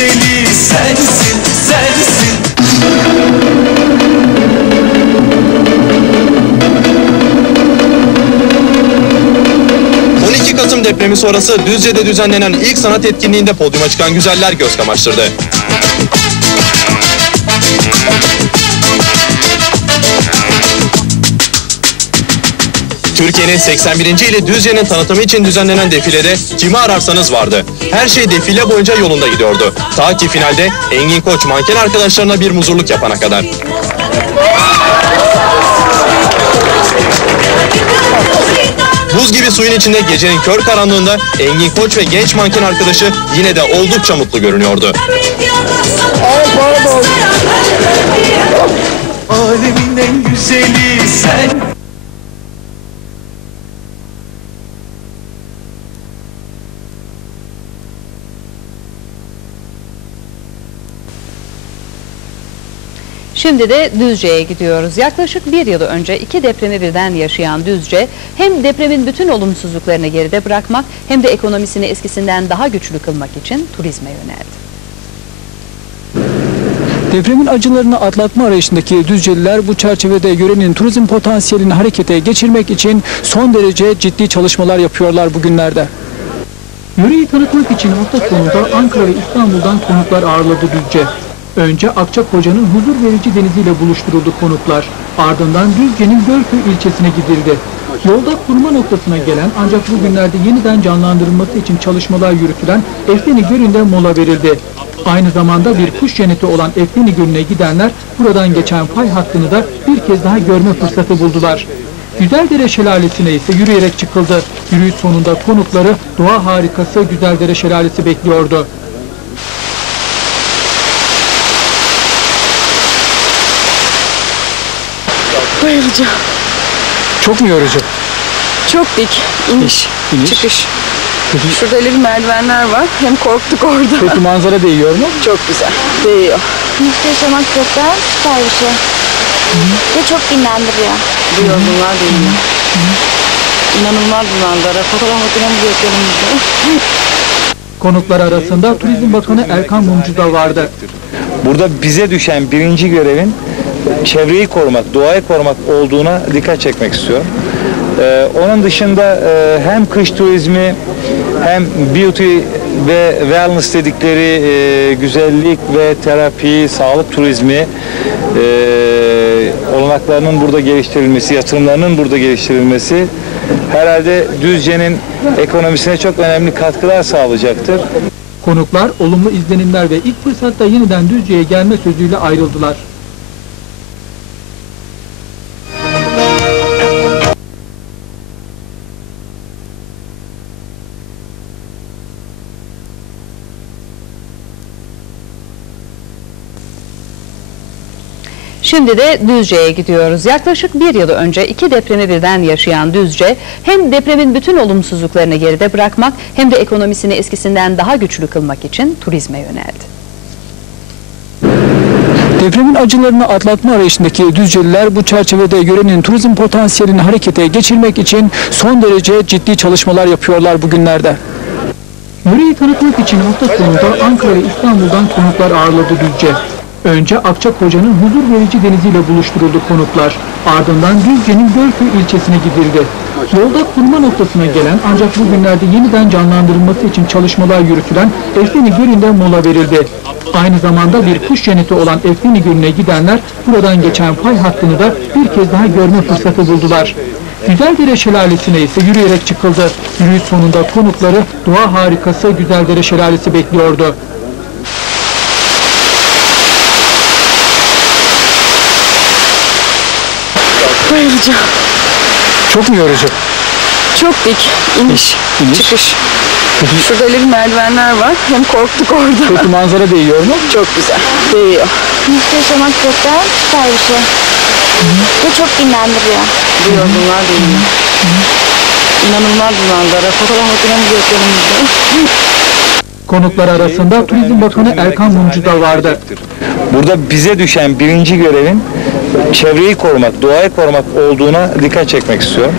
güzeli sensin, sensin. 12 Kasım depremi sonrası Düzce'de düzenlenen ilk sanat etkinliğinde podyuma çıkan güzeller göz kamaştırdı. Türkiye'nin 81. ili Düzce'nin tanıtımı için düzenlenen defilede kimi ararsanız vardı. Her şey defile boyunca yolunda gidiyordu. Ta ki finalde Engin Koç manken arkadaşlarına bir muzurluk yapana kadar. Buz gibi suyun içinde gecenin kör karanlığında Engin Koç ve genç manken arkadaşı yine de oldukça mutlu görünüyordu. Alemin en güzeli sen. Şimdi de Düzce'ye gidiyoruz. Yaklaşık bir yıl önce iki depremi birden yaşayan Düzce hem depremin bütün olumsuzluklarını geride bırakmak hem de ekonomisini eskisinden daha güçlü kılmak için turizme yöneldi. Depremin acılarını atlatma arayışındaki Düzceliler bu çerçevede yörenin turizm potansiyelini harekete geçirmek için son derece ciddi çalışmalar yapıyorlar bugünlerde. Yöreyi tanıtmak için hafta sonunda Ankara ve İstanbul'dan konuklar ağırladı Düzce. Önce Akçakoca'nın huzur verici deniziyle buluşturuldu konuklar. Ardından Düzce'nin Gölköy ilçesine gidildi. Yolda kurma noktasına gelen ancak bugünlerde yeniden canlandırılması için çalışmalar yürütülen Efleni Gölü'nde mola verildi. Aynı zamanda bir kuş cenneti olan Efleni Gölü'ne gidenler buradan geçen fay hattını da bir kez daha görme fırsatı buldular. Güzeldere Şelalesi'ne ise yürüyerek çıkıldı. Yürüyüş sonunda konukları doğa harikası Güzeldere Şelalesi bekliyordu. Bayılacağım. Çok mu yorucu? Çok dik. iniş, iniş. çıkış. Şurada öyle bir merdivenler var. Hem korktuk orada. Peki manzara değiyor mu? Çok güzel. Değiyor. Yaşamak gerçekten süper bir şey. Ve çok dinlendiriyor. Bu yorgunlar değiyor. İnanılmaz bir manzara. Fotoğraf makinemiz yok yanımızda. Konuklar arasında Turizm Bakanı Erkan Mumcu da vardı. Burada bize düşen birinci görevin çevreyi korumak, doğayı korumak olduğuna dikkat çekmek istiyorum. Ee, onun dışında e, hem kış turizmi hem beauty ve wellness dedikleri e, güzellik ve terapi, sağlık turizmi e, olanaklarının burada geliştirilmesi, yatırımlarının burada geliştirilmesi herhalde Düzce'nin ekonomisine çok önemli katkılar sağlayacaktır. Konuklar olumlu izlenimler ve ilk fırsatta yeniden Düzce'ye gelme sözüyle ayrıldılar. Şimdi de Düzce'ye gidiyoruz. Yaklaşık bir yıl önce iki depremi birden yaşayan Düzce hem depremin bütün olumsuzluklarını geride bırakmak hem de ekonomisini eskisinden daha güçlü kılmak için turizme yöneldi. Depremin acılarını atlatma arayışındaki Düzceliler bu çerçevede yörenin turizm potansiyelini harekete geçirmek için son derece ciddi çalışmalar yapıyorlar bugünlerde. Yöreyi tanıtmak için hafta sonunda Ankara ve İstanbul'dan konuklar ağırladı Düzce. Önce Akçakoca'nın huzur verici deniziyle buluşturuldu konuklar. Ardından Düzce'nin Gölköy ilçesine gidildi. Yolda kurma noktasına gelen ancak bugünlerde yeniden canlandırılması için çalışmalar yürütülen Efleni Gölü'nde mola verildi. Aynı zamanda bir kuş cenneti olan Efleni Gölü'ne gidenler buradan geçen fay hattını da bir kez daha görme fırsatı buldular. Güzeldere Şelalesi'ne ise yürüyerek çıkıldı. Yürüyüş sonunda konukları doğa harikası Güzeldere Şelalesi bekliyordu. Bayılacağım. Çok mu yorucu? Çok dik. iniş, iniş. çıkış. Şurada öyle bir merdivenler var. Hem korktuk orada. Peki manzara değiyor mu? Çok güzel. Değiyor. Müzik yaşamak gerçekten süper bir şey. Ve çok dinlendiriyor. Bu yorgunlar değiyor. İnanılmaz bir manzara. Fotoğraf makinemiz yok yanımızda. Konuklar arasında Turizm Bakanı Erkan Mumcu da vardı. Burada bize düşen birinci görevin çevreyi korumak, doğayı korumak olduğuna dikkat çekmek istiyorum.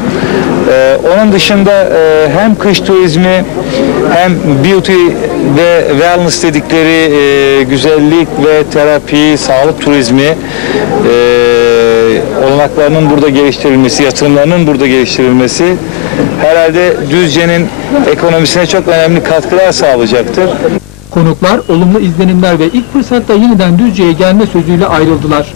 Ee, onun dışında e, hem kış turizmi hem beauty ve wellness dedikleri e, güzellik ve terapi, sağlık turizmi e, olanaklarının burada geliştirilmesi, yatırımlarının burada geliştirilmesi herhalde Düzce'nin ekonomisine çok önemli katkılar sağlayacaktır. Konuklar olumlu izlenimler ve ilk fırsatta yeniden Düzce'ye gelme sözüyle ayrıldılar.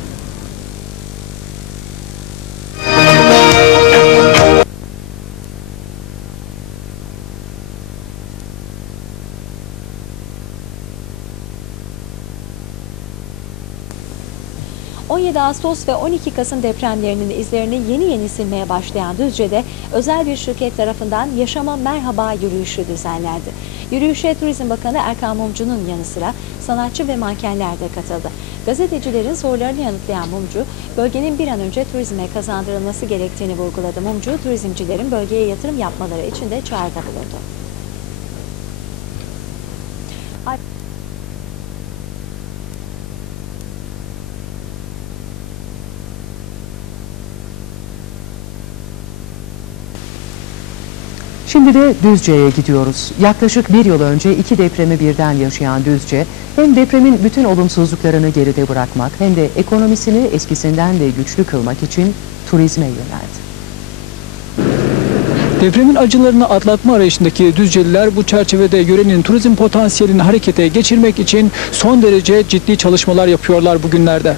Ağustos ve 12 Kasım depremlerinin izlerini yeni yeni silmeye başlayan Düzce'de özel bir şirket tarafından Yaşama Merhaba yürüyüşü düzenlendi. Yürüyüşe Turizm Bakanı Erkan Mumcu'nun yanı sıra sanatçı ve mankenler de katıldı. Gazetecilerin sorularını yanıtlayan Mumcu, bölgenin bir an önce turizme kazandırılması gerektiğini vurguladı. Mumcu, turizmcilerin bölgeye yatırım yapmaları için de çağrıda bulundu. Şimdi de Düzce'ye gidiyoruz. Yaklaşık bir yıl önce iki depremi birden yaşayan Düzce, hem depremin bütün olumsuzluklarını geride bırakmak hem de ekonomisini eskisinden de güçlü kılmak için turizme yöneldi. Depremin acılarını atlatma arayışındaki Düzceliler bu çerçevede yörenin turizm potansiyelini harekete geçirmek için son derece ciddi çalışmalar yapıyorlar bugünlerde.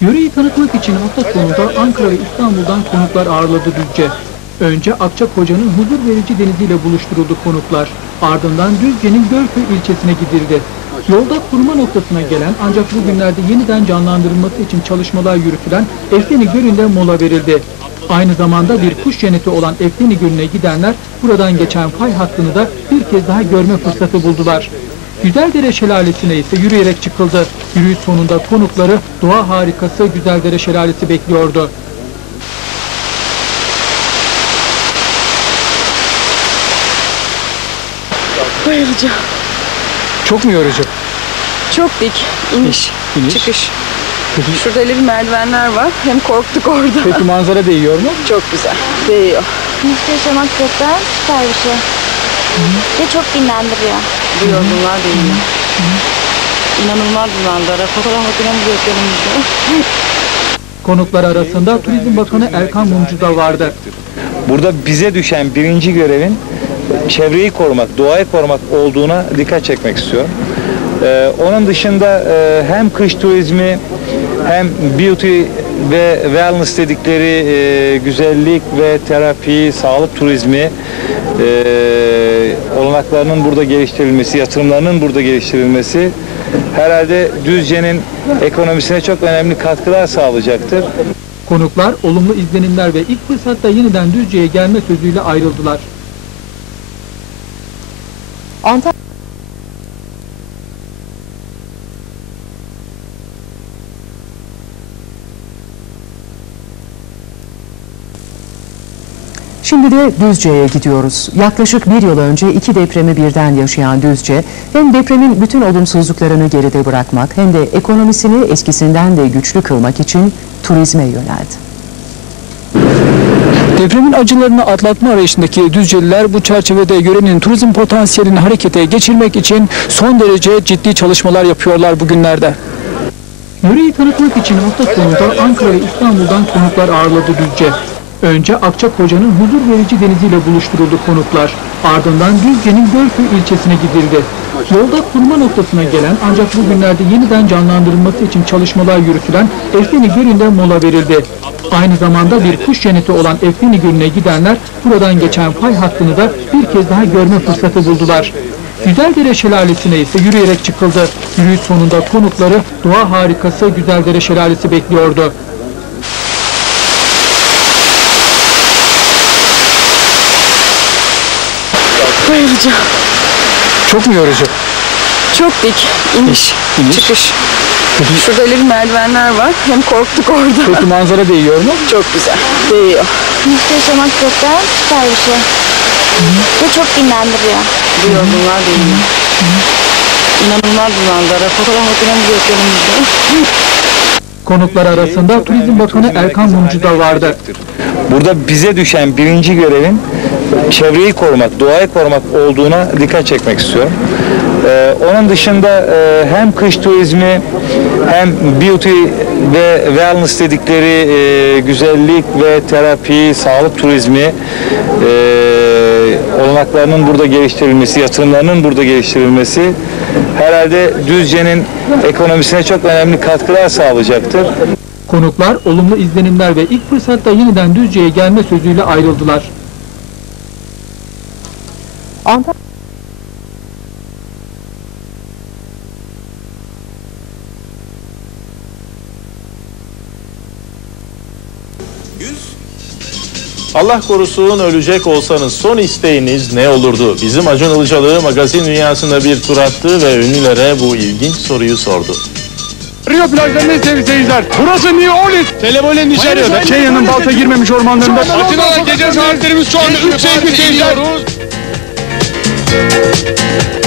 Yöreyi tanıtmak için hafta sonunda Ankara ve İstanbul'dan konuklar ağırladı Düzce. Önce Akçakoca'nın huzur verici deniziyle buluşturuldu konuklar. Ardından Düzce'nin Gölköy ilçesine gidildi. Yolda kurma noktasına gelen ancak bugünlerde yeniden canlandırılması için çalışmalar yürütülen Efleni Gölü'nde mola verildi. Aynı zamanda bir kuş cenneti olan Efleni Gölü'ne gidenler buradan geçen fay hattını da bir kez daha görme fırsatı buldular. Güzeldere Şelalesi'ne ise yürüyerek çıkıldı. Yürüyüş sonunda konukları doğa harikası Güzeldere Şelalesi bekliyordu. Bayılacağım. Çok mu yorucu? Çok dik. iniş, İniş. çıkış. Peki, Şurada öyle bir merdivenler var. Hem korktuk orada. peki manzara değiyor mu? Çok güzel. Değiyor. Yaşamak cidden süper bir şey. Ve çok dinlendiriyor. Bu yorgunlar değiyor. İnanılmaz bir manzara. Fotoğraf makinemiz yok yanımızda. Konuklar arasında Turizm Bakanı Erkan Mumcu da vardı. Burada bize düşen birinci görevin çevreyi korumak, doğayı korumak olduğuna dikkat çekmek istiyorum. Ee, onun dışında e, hem kış turizmi hem beauty ve wellness dedikleri e, güzellik ve terapi, sağlık turizmi e, olanaklarının burada geliştirilmesi, yatırımlarının burada geliştirilmesi herhalde Düzce'nin ekonomisine çok önemli katkılar sağlayacaktır. Konuklar olumlu izlenimler ve ilk fırsatta yeniden Düzce'ye gelme sözüyle ayrıldılar. Antalya Şimdi de Düzce'ye gidiyoruz. Yaklaşık bir yıl önce iki depremi birden yaşayan Düzce, hem depremin bütün olumsuzluklarını geride bırakmak hem de ekonomisini eskisinden de güçlü kılmak için turizme yöneldi. Depremin acılarını atlatma arayışındaki Düzceliler bu çerçevede yörenin turizm potansiyelini harekete geçirmek için son derece ciddi çalışmalar yapıyorlar bugünlerde. Yöreyi tanıtmak için hafta sonunda Ankara ve İstanbul'dan konuklar ağırladı Düzce. Önce Akçakoca'nın huzur verici deniziyle buluşturuldu konuklar. Ardından Düzce'nin Gölköy ilçesine gidildi. Yolda kurma noktasına gelen ancak bugünlerde yeniden canlandırılması için çalışmalar yürütülen Efleni Gölü'nde mola verildi. Aynı zamanda bir kuş cenneti olan Efleni Gölü'ne gidenler buradan geçen fay hattını da bir kez daha görme fırsatı buldular. Güzeldere Şelalesi'ne ise yürüyerek çıkıldı. Yürüyüş sonunda konukları doğa harikası Güzeldere Şelalesi bekliyordu. Bayılacağım. Çok mu yorucu? Çok dik. iniş, İniş. çıkış. Şurada öyle bir merdivenler var. Hem korktuk orada. Peki manzara değiyor mu? Çok güzel. Değiyor. Müzik yaşamak cidden süper bir şey. Ve çok dinlendiriyor. Bu yorgunlar değiyor. İnanılmaz bir manzara. Fotoğraf makinemiz yok yanımızda. Konuklar arasında Turizm Bakanı Erkan Mumcu da vardı. Burada bize düşen birinci görevin çevreyi korumak, doğayı korumak olduğuna dikkat çekmek istiyorum. Ee, onun dışında e, hem kış turizmi hem beauty ve wellness dedikleri e, güzellik ve terapi, sağlık turizmi e, olanaklarının burada geliştirilmesi, yatırımlarının burada geliştirilmesi herhalde Düzce'nin ekonomisine çok önemli katkılar sağlayacaktır. Konuklar olumlu izlenimler ve ilk fırsatta yeniden Düzce'ye gelme sözüyle ayrıldılar. Allah korusun ölecek olsanız son isteğiniz ne olurdu? Bizim Acun Ilıcalı magazin dünyasında bir tur attı ve ünlülere bu ilginç soruyu sordu. Rio plajlarındayız sevgili seyirciler. Burası New Orleans. Televolen içeriyor. Kenya'nın balta girmemiş ormanlarında. Atina'da gece saatlerimiz şu anda 3 sevgili seyirciler. Thank you.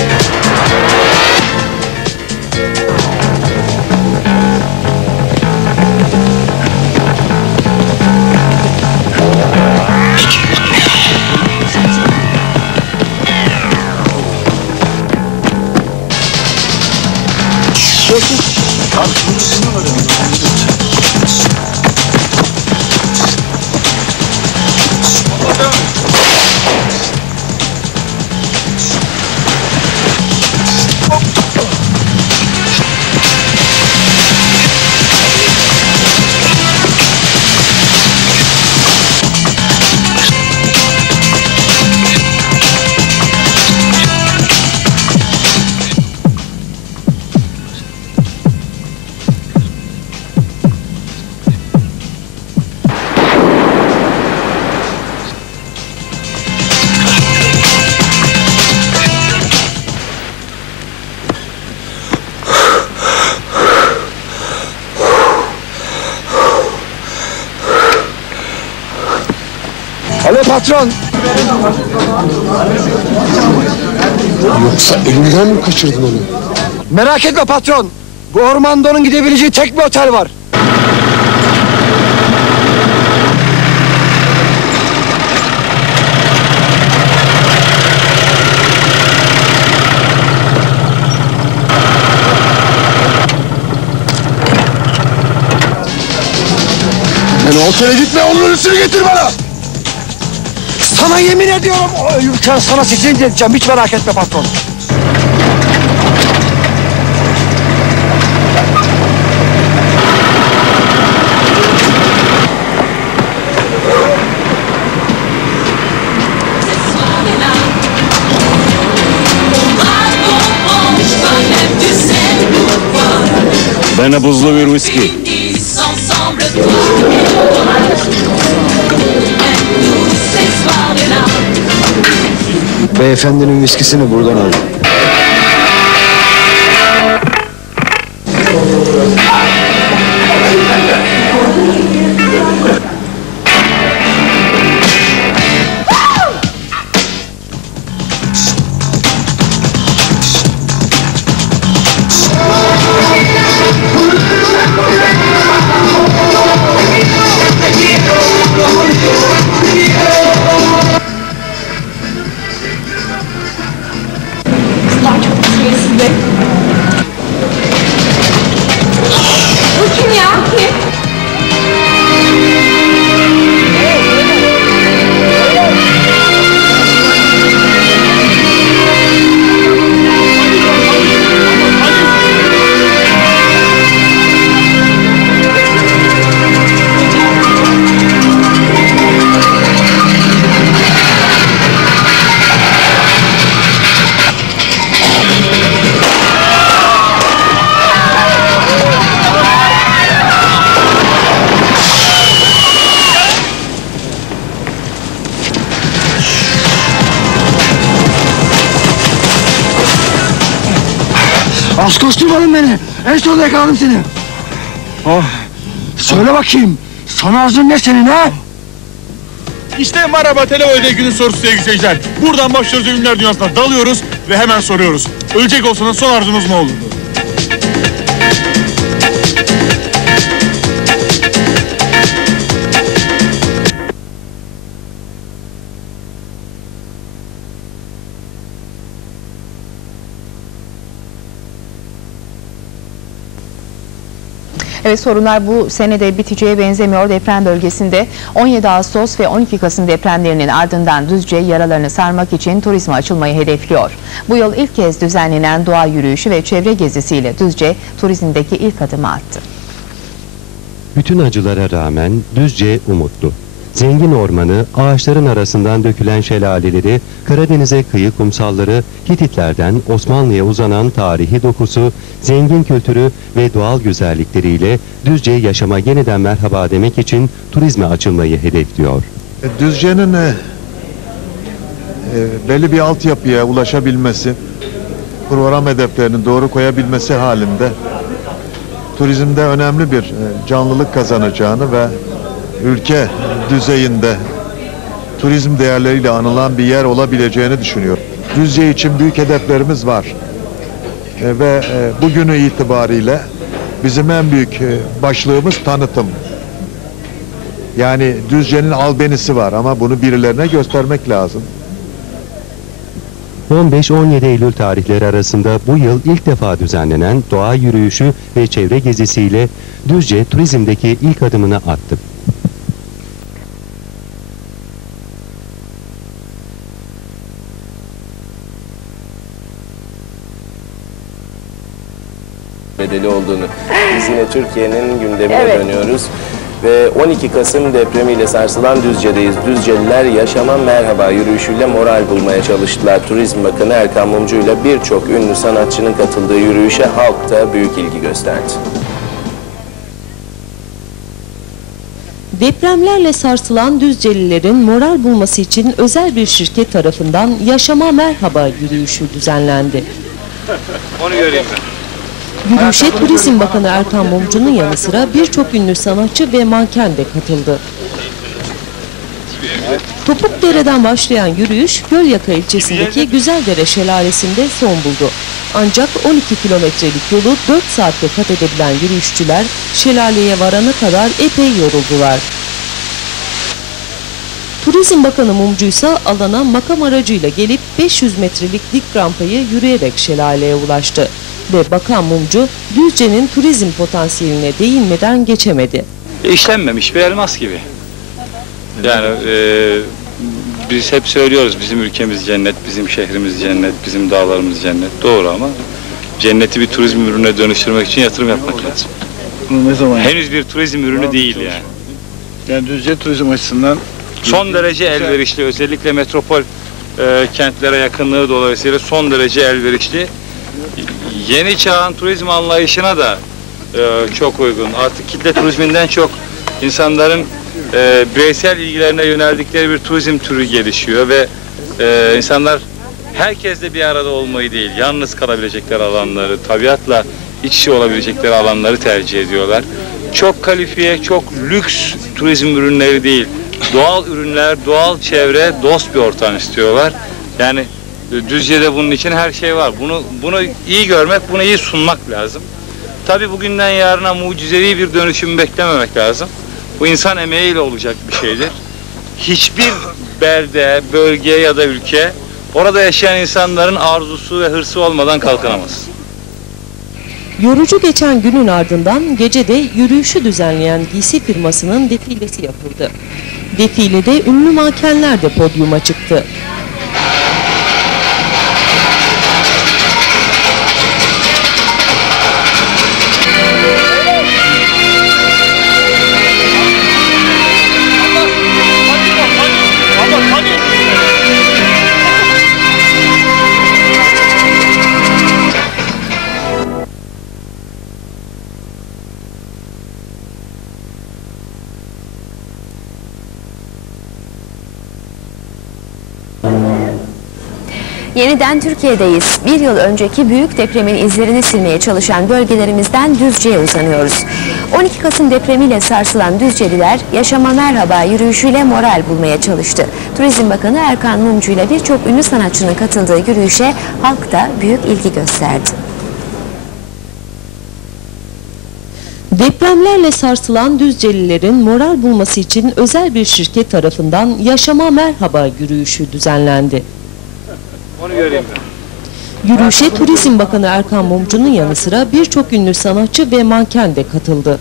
Patron. Yoksa elinden mi kaçırdın onu? Merak etme patron. Bu ormandanın gidebileceği tek bir otel var. Ben otele gitme onun ölüsünü getir bana. Sana yemin ediyorum o sana sesini dinleteceğim hiç merak etme patron. Bana buzlu bir whisky. Beyefendinin viskisini buradan aldım. Az koşturmadın beni. En sonunda yakaladım seni. Oh. Söyle bakayım. Son arzun ne senin ha? İşte merhaba Televole'de günün sorusu sevgili seyirciler. Buradan başlıyoruz ünlüler dünyasına dalıyoruz ve hemen soruyoruz. Ölecek olsanız son arzunuz ne olurdu? Sorunlar bu senede biteceğe benzemiyor. Deprem bölgesinde 17 Ağustos ve 12 Kasım depremlerinin ardından Düzce yaralarını sarmak için turizme açılmayı hedefliyor. Bu yıl ilk kez düzenlenen doğa yürüyüşü ve çevre gezisiyle Düzce turizmdeki ilk adımı attı. Bütün acılara rağmen Düzce umutlu. Zengin ormanı, ağaçların arasından dökülen şelaleleri, Karadeniz'e kıyı kumsalları, Hititlerden Osmanlı'ya uzanan tarihi dokusu, zengin kültürü ve doğal güzellikleriyle Düzce yaşama yeniden merhaba demek için turizme açılmayı hedefliyor. Düzce'nin e, e, belli bir altyapıya ulaşabilmesi, program hedeflerini doğru koyabilmesi halinde turizmde önemli bir e, canlılık kazanacağını ve ülke düzeyinde turizm değerleriyle anılan bir yer olabileceğini düşünüyorum. Düzce için büyük hedeflerimiz var. E, ve e, bugünü itibariyle bizim en büyük e, başlığımız tanıtım. Yani Düzce'nin albenisi var ama bunu birilerine göstermek lazım. 15-17 Eylül tarihleri arasında bu yıl ilk defa düzenlenen doğa yürüyüşü ve çevre gezisiyle Düzce turizmdeki ilk adımını attı. Türkiye'nin gündemine Evet. dönüyoruz. Ve 12 Kasım depremiyle sarsılan Düzce'deyiz. Düzceliler yaşama merhaba yürüyüşüyle moral bulmaya çalıştılar. Turizm Bakanı Erkan Mumcu ile birçok ünlü sanatçının katıldığı yürüyüşe halk da büyük ilgi gösterdi. Depremlerle sarsılan Düzcelilerin moral bulması için özel bir şirket tarafından Yaşama Merhaba yürüyüşü düzenlendi. Onu göreyim ben. Yürüyüşe Turizm Bakanı Erkan Mumcu'nun yanı sıra birçok ünlü sanatçı ve manken de katıldı. Topukdere'den başlayan yürüyüş Gölyaka ilçesindeki Güzeldere Şelalesi'nde son buldu. Ancak 12 kilometrelik yolu 4 saatte kat edebilen yürüyüşçüler şelaleye varana kadar epey yoruldular. Turizm Bakanı Mumcu ise alana makam aracıyla gelip 500 metrelik dik rampayı yürüyerek şelaleye ulaştı. Ve Bakan Mumcu Düzce'nin turizm potansiyeline değinmeden geçemedi. işlenmemiş bir elmas gibi. Yani e, biz hep söylüyoruz bizim ülkemiz cennet, bizim şehrimiz cennet, bizim dağlarımız cennet. Doğru ama cenneti bir turizm ürününe dönüştürmek için yatırım yapmak lazım. Ne zaman? Henüz bir turizm ürünü değil yani. Yani Düzce turizm açısından Son derece elverişli, özellikle metropol e, kentlere yakınlığı dolayısıyla son derece elverişli. Yeni çağın turizm anlayışına da e, çok uygun. Artık kitle turizminden çok insanların e, bireysel ilgilerine yöneldikleri bir turizm türü gelişiyor ve e, insanlar herkesle bir arada olmayı değil, yalnız kalabilecekleri alanları, tabiatla iç içe olabilecekleri alanları tercih ediyorlar. Çok kalifiye, çok lüks turizm ürünleri değil, doğal ürünler, doğal çevre, dost bir ortam istiyorlar. Yani Düzce'de bunun için her şey var. Bunu bunu iyi görmek, bunu iyi sunmak lazım. Tabii bugünden yarına mucizevi bir dönüşüm beklememek lazım. Bu insan emeğiyle olacak bir şeydir. Hiçbir belde, bölge ya da ülke orada yaşayan insanların arzusu ve hırsı olmadan kalkınamaz. Yorucu geçen günün ardından gecede yürüyüşü düzenleyen giysi firmasının defilesi yapıldı. Defilede ünlü mankenler de podyuma çıktı. Yeniden Türkiye'deyiz. Bir yıl önceki büyük depremin izlerini silmeye çalışan bölgelerimizden Düzce'ye uzanıyoruz. 12 Kasım depremiyle sarsılan Düzceliler yaşama merhaba yürüyüşüyle moral bulmaya çalıştı. Turizm Bakanı Erkan Mumcu ile birçok ünlü sanatçının katıldığı yürüyüşe halk da büyük ilgi gösterdi. Depremlerle sarsılan Düzcelilerin moral bulması için özel bir şirket tarafından Yaşama Merhaba yürüyüşü düzenlendi. Göreyim. Yürüyüşe Turizm Bakanı Erkan Mumcu'nun yanı sıra birçok ünlü sanatçı ve manken de katıldı.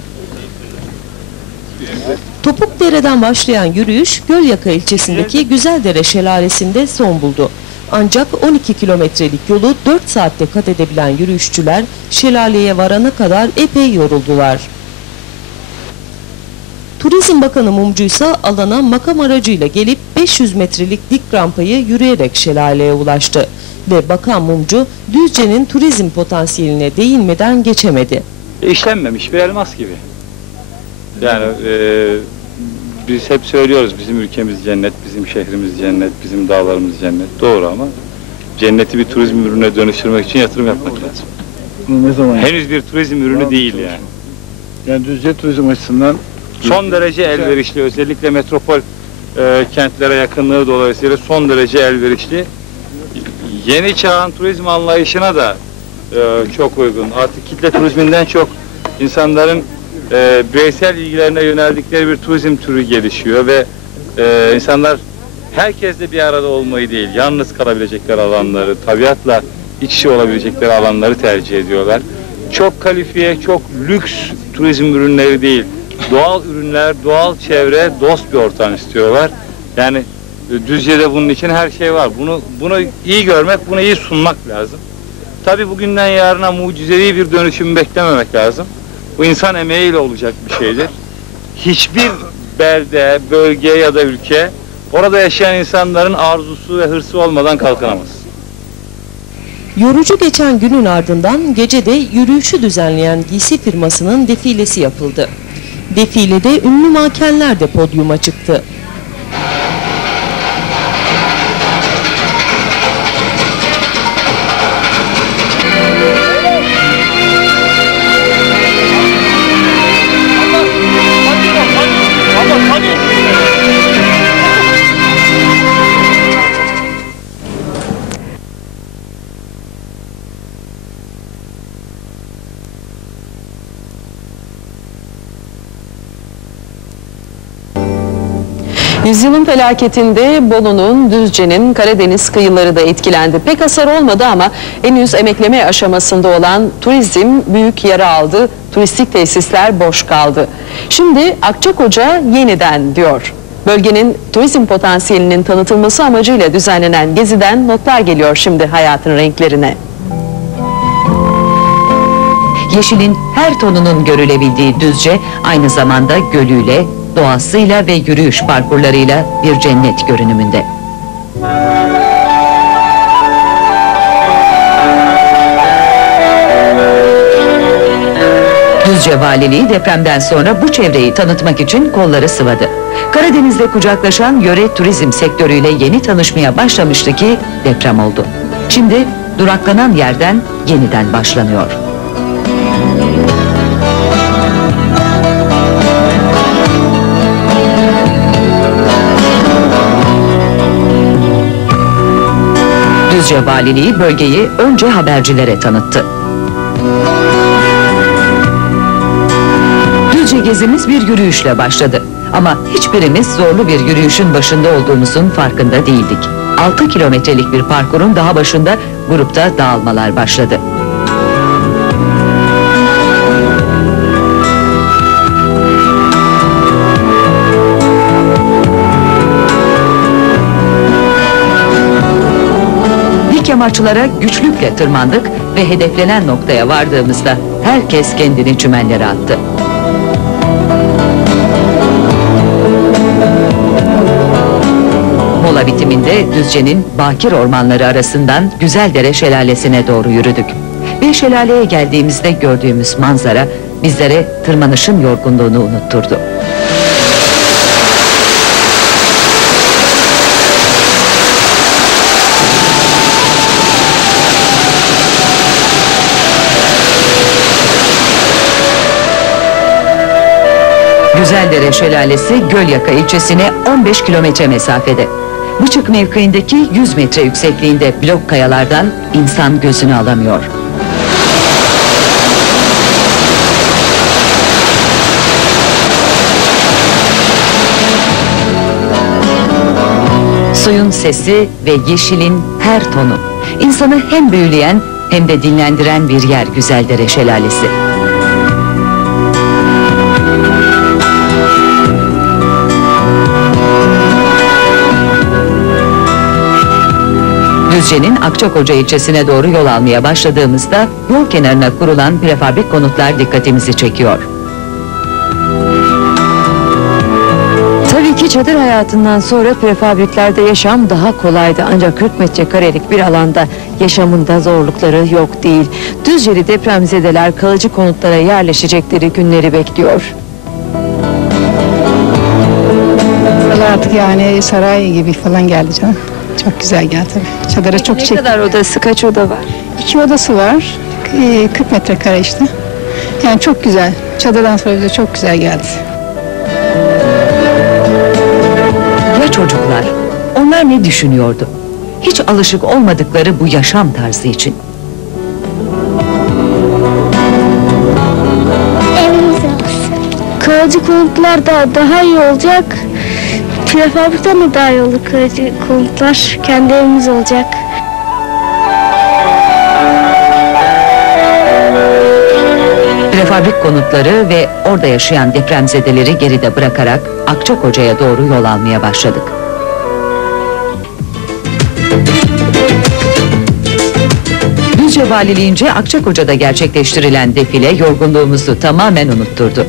Topukdere'den başlayan yürüyüş Gölyaka ilçesindeki Güzeldere Şelalesi'nde son buldu. Ancak 12 kilometrelik yolu 4 saatte kat edebilen yürüyüşçüler şelaleye varana kadar epey yoruldular. Turizm Bakanı Mumcu ise alana makam aracıyla gelip 500 metrelik dik rampayı yürüyerek şelaleye ulaştı. Ve Bakan Mumcu Düzce'nin turizm potansiyeline değinmeden geçemedi. İşlenmemiş bir elmas gibi. Yani e, biz hep söylüyoruz bizim ülkemiz cennet, bizim şehrimiz cennet, bizim dağlarımız cennet. Doğru ama cenneti bir turizm ürüne dönüştürmek için yatırım yapmak lazım. Ne zaman? Henüz bir turizm ürünü değil yani. Yani Düzce turizm açısından Son derece elverişli, özellikle metropol e, kentlere yakınlığı dolayısıyla son derece elverişli. Yeni çağın turizm anlayışına da e, çok uygun. Artık kitle turizminden çok insanların e, bireysel ilgilerine yöneldikleri bir turizm türü gelişiyor ve e, insanlar herkesle bir arada olmayı değil, yalnız kalabilecekleri alanları, tabiatla iç içe olabilecekleri alanları tercih ediyorlar. Çok kalifiye, çok lüks turizm ürünleri değil, doğal ürünler, doğal çevre, dost bir ortam istiyorlar. Yani e, Düzce'de bunun için her şey var. Bunu bunu iyi görmek, bunu iyi sunmak lazım. Tabii bugünden yarına mucizevi bir dönüşüm beklememek lazım. Bu insan emeğiyle olacak bir şeydir. Hiçbir belde, bölge ya da ülke orada yaşayan insanların arzusu ve hırsı olmadan kalkınamaz. Yorucu geçen günün ardından gecede yürüyüşü düzenleyen giysi firmasının defilesi yapıldı. Defilede ünlü mankenler de podyuma çıktı. Yüzyılın felaketinde Bolu'nun, Düzce'nin, Karadeniz kıyıları da etkilendi. Pek hasar olmadı ama henüz emekleme aşamasında olan turizm büyük yara aldı. Turistik tesisler boş kaldı. Şimdi Akçakoca yeniden diyor. Bölgenin turizm potansiyelinin tanıtılması amacıyla düzenlenen geziden notlar geliyor şimdi hayatın renklerine. Yeşilin her tonunun görülebildiği Düzce aynı zamanda gölüyle, doğasıyla ve yürüyüş parkurlarıyla bir cennet görünümünde. Düzce Valiliği depremden sonra bu çevreyi tanıtmak için kolları sıvadı. Karadeniz'de kucaklaşan yöre turizm sektörüyle yeni tanışmaya başlamıştı ki deprem oldu. Şimdi duraklanan yerden yeniden başlanıyor. Düzce Valiliği bölgeyi önce habercilere tanıttı. Düzce gezimiz bir yürüyüşle başladı. Ama hiçbirimiz zorlu bir yürüyüşün başında olduğumuzun farkında değildik. 6 kilometrelik bir parkurun daha başında grupta dağılmalar başladı. Yamaçlara güçlükle tırmandık ve hedeflenen noktaya vardığımızda herkes kendini çümenlere attı. Mola bitiminde Düzce'nin bakir ormanları arasından Güzeldere Şelalesi'ne doğru yürüdük. Bir şelaleye geldiğimizde gördüğümüz manzara bizlere tırmanışın yorgunluğunu unutturdu. Güzeldere Şelalesi Gölyaka ilçesine 15 kilometre mesafede. Bıçık mevkiindeki 100 metre yüksekliğinde blok kayalardan insan gözünü alamıyor. Suyun sesi ve yeşilin her tonu. insanı hem büyüleyen hem de dinlendiren bir yer Güzeldere Şelalesi. Düzce'nin Akçakoca ilçesine doğru yol almaya başladığımızda yol kenarına kurulan prefabrik konutlar dikkatimizi çekiyor. Tabii ki çadır hayatından sonra prefabriklerde yaşam daha kolaydı. Ancak 40 metrekarelik bir alanda yaşamında zorlukları yok değil. Düzceli depremzedeler kalıcı konutlara yerleşecekleri günleri bekliyor. Artık yani saray gibi falan geldi canım. Çok güzel geldi tabii. Çadıra çok ne çek. kadar odası, kaç oda var? İki odası var. Ee, 40 metrekare işte. Yani çok güzel. Çadırdan sonra bize çok güzel geldi. Ya çocuklar? Onlar ne düşünüyordu? Hiç alışık olmadıkları bu yaşam tarzı için. Evimiz olsun. Kalıcı konutlar da daha iyi olacak. Prefabrikten de daha iyi olur kalıcı konutlar. Kendi evimiz olacak. Prefabrik konutları ve orada yaşayan depremzedeleri geride bırakarak Akçakoca'ya doğru yol almaya başladık. Düzce Valiliğince Akçakoca'da gerçekleştirilen defile yorgunluğumuzu tamamen unutturdu.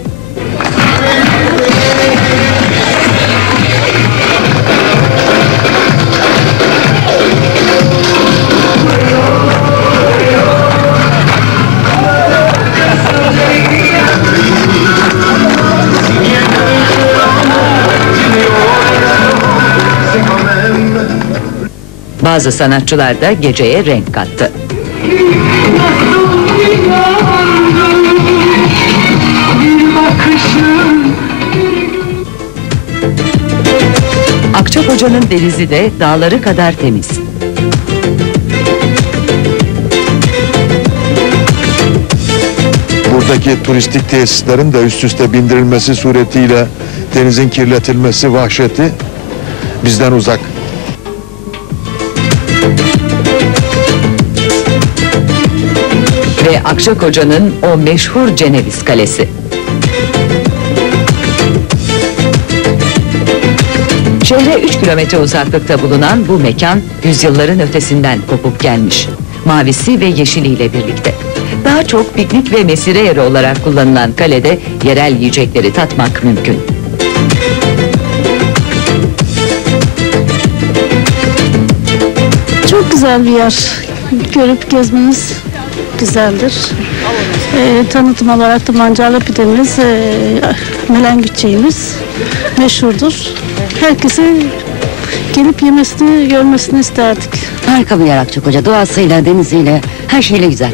Bazı sanatçılar da geceye renk kattı. Akçakoca'nın denizi de dağları kadar temiz. Buradaki turistik tesislerin de üst üste bindirilmesi suretiyle denizin kirletilmesi vahşeti bizden uzak. Akçakoca'nın o meşhur Ceneviz Kalesi. Şehre 3 kilometre uzaklıkta bulunan bu mekan yüzyılların ötesinden kopup gelmiş. Mavisi ve yeşiliyle birlikte. Daha çok piknik ve mesire yeri olarak kullanılan kalede yerel yiyecekleri tatmak mümkün. Çok güzel bir yer. Görüp gezmeniz güzeldir. Ee, tanıtım olarak da mancarlı pidemiz, e, melengüçeğimiz meşhurdur. Herkesin gelip yemesini, görmesini isterdik. Harika bir yer Akçakoca. Doğasıyla, deniziyle, her şeyle güzel.